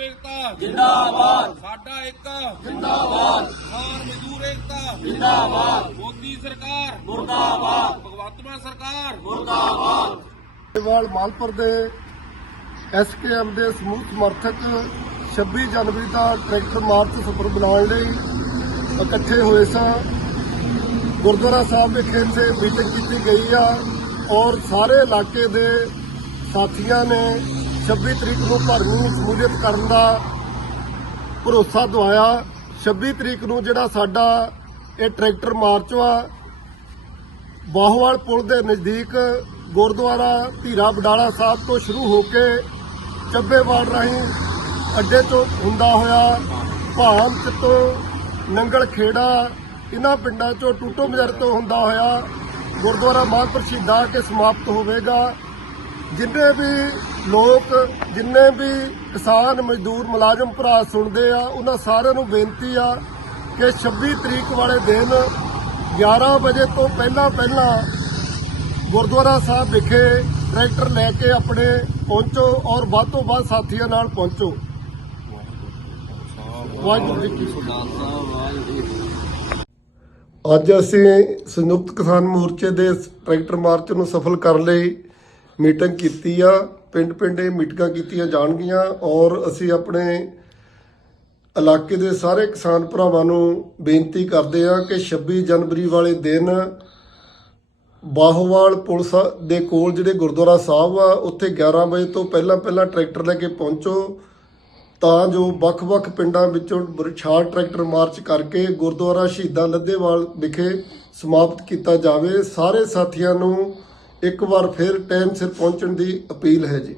ਏਕਤਾ। ਜਿੰਦਾਬਾਦ। ਸਾਡਾ ਇੱਕ ਜਿੰਦਾਬਾਦ। ਕਿਸਾਨ ਮਜ਼ਦੂਰ ਏਕਤਾ। ਜਿੰਦਾਬਾਦ। ਮੋਦੀ ਸਰਕਾਰ। ਮੁਰਦਾਬਾਦ। ਭਗਵੰਤ ਮਾਨ ਸਰਕਾਰ। ਵਾਲ ਮਾਲਪੁਰ ਦੇ ਐਸਕੇਐਮ ਦੇ ਸਮੂਹ ਸਮਰਥਕ 26 ਜਨਵਰੀ ਦਾ ਟਰੈਕਟਰ ਮਾਰਚ ਸਫਰ ਬਣਾਉਣ ਲਈ ਇਕੱਠੇ ਹੋਏ ਸਾਂ। ਗੁਰਦੁਆਰਾ ਸਾਹਿਬ ਵਿਖੇ ਇੱਥੇ ਮੀਟਿੰਗ ਕੀਤੀ ਗਈ ਆ ਔਰ ਸਾਰੇ ਇਲਾਕੇ ਦੇ ਸਾਥੀਆਂ ਨੇ 26 ਤਰੀਕ ਨੂੰ ਭਰਵੀਂ ਸ਼ਮੂਲੀਅਤ ਕਰਨ ਦਾ ਭਰੋਸਾ ਦਵਾਇਆ। 26 ਤਰੀਕ ਨੂੰ ਜਿਹੜਾ ਸਾਡਾ ਇਹ ਟਰੈਕਟਰ ਮਾਰਚ ਵਾ, ਬਾਹਵਾਲ ਪੁਲ ਦੇ ਨਜ਼ਦੀਕ ਗੁਰਦੁਆਰਾ ਧੀਰਾ ਬਡਾਲਾ ਸਾਹਿਬ ਤੋਂ ਸ਼ੁਰੂ ਹੋ ਕੇ ਚੱਬੇਵਾਲ ਰਾਹੀਂ ਅੱਡੇ ਤੋਂ ਹੁੰਦਾ ਹੋਇਆ ਭਾਮ ਤੋਂ ਨੰਗਲ ਖੇੜਾ ਇਹਨਾਂ ਪਿੰਡਾਂ ਚੋਂ ਟੂਟੋ ਮਜਰ ਤੋਂ ਹੁੰਦਾ ਹੋਇਆ ਗੁਰਦੁਆਰਾ ਮਾਨਪੁਰ ਸ਼ਹੀਦਾਂ ਕੇ ਸਮਾਪਤ ਹੋਵੇਗਾ। ਜਿੰਨੇ ਵੀ ਲੋਕ, ਜਿੰਨੇ ਵੀ ਕਿਸਾਨ, ਮਜ਼ਦੂਰ, ਮੁਲਾਜ਼ਮ, ਭਰਾ ਸੁਣਦੇ ਆ, ਉਹਨਾਂ ਸਾਰਿਆਂ ਨੂੰ ਬੇਨਤੀ ਆ ਕਿ 26 ਤਰੀਕ ਵਾਲੇ ਦਿਨ 11 ਵਜੇ ਤੋਂ ਪਹਿਲਾਂ ਪਹਿਲਾਂ ਗੁਰਦੁਆਰਾ ਸਾਹਿਬ ਵਿਖੇ ਟਰੈਕਟਰ ਲੈ ਕੇ ਆਪਣੇ ਪਹੁੰਚੋ ਔਰ ਵੱਧ ਤੋਂ ਵੱਧ ਸਾਥੀਆਂ ਨਾਲ ਪਹੁੰਚੋ। ਅੱਜ ਅਸੀਂ ਸੰਯੁਕਤ ਕਿਸਾਨ ਮੋਰਚੇ ਦੇ ਇਸ ਟਰੈਕਟਰ ਮਾਰਚ ਨੂੰ ਸਫਲ ਕਰਨ ਲਈ ਮੀਟਿੰਗ ਕੀਤੀ ਆ, ਪਿੰਡ ਪਿੰਡ ਇਹ ਮੀਟਿੰਗਾਂ ਕੀਤੀਆਂ ਜਾਣਗੀਆਂ ਔਰ ਅਸੀਂ ਆਪਣੇ ਇਲਾਕੇ ਦੇ ਸਾਰੇ ਕਿਸਾਨ ਭਰਾਵਾਂ ਨੂੰ ਬੇਨਤੀ ਕਰਦੇ ਆ ਕਿ 26 ਜਨਵਰੀ ਵਾਲੇ ਦਿਨ ਬਾਹੋਵਾਲ ਪੁਲਿਸ ਦੇ ਕੋਲ ਜਿਹੜੇ ਗੁਰਦੁਆਰਾ ਸਾਹਿਬ ਆ, ਉੱਥੇ 11 ਵਜੇ ਤੋਂ ਪਹਿਲਾਂ ਪਹਿਲਾਂ ਟਰੈਕਟਰ ਲੈ ਕੇ ਪਹੁੰਚੋ। ਤਾਂ ਜੋ ਵੱਖ-ਵੱਖ ਪਿੰਡਾਂ ਵਿੱਚੋਂ ਬਰਛਾਲ ਟਰੈਕਟਰ ਮਾਰਚ ਕਰਕੇ ਗੁਰਦੁਆਰਾ ਸ਼ਹੀਦਾਂ ਲੱਦੇਵਾਲ ਵਿਖੇ ਸਮਾਪਤ ਕੀਤਾ ਜਾਵੇ। ਸਾਰੇ ਸਾਥੀਆਂ ਨੂੰ ਇੱਕ ਵਾਰ ਫਿਰ ਟਾਈਮ ਸਿਰ ਪਹੁੰਚਣ ਦੀ ਅਪੀਲ ਹੈ ਜੀ।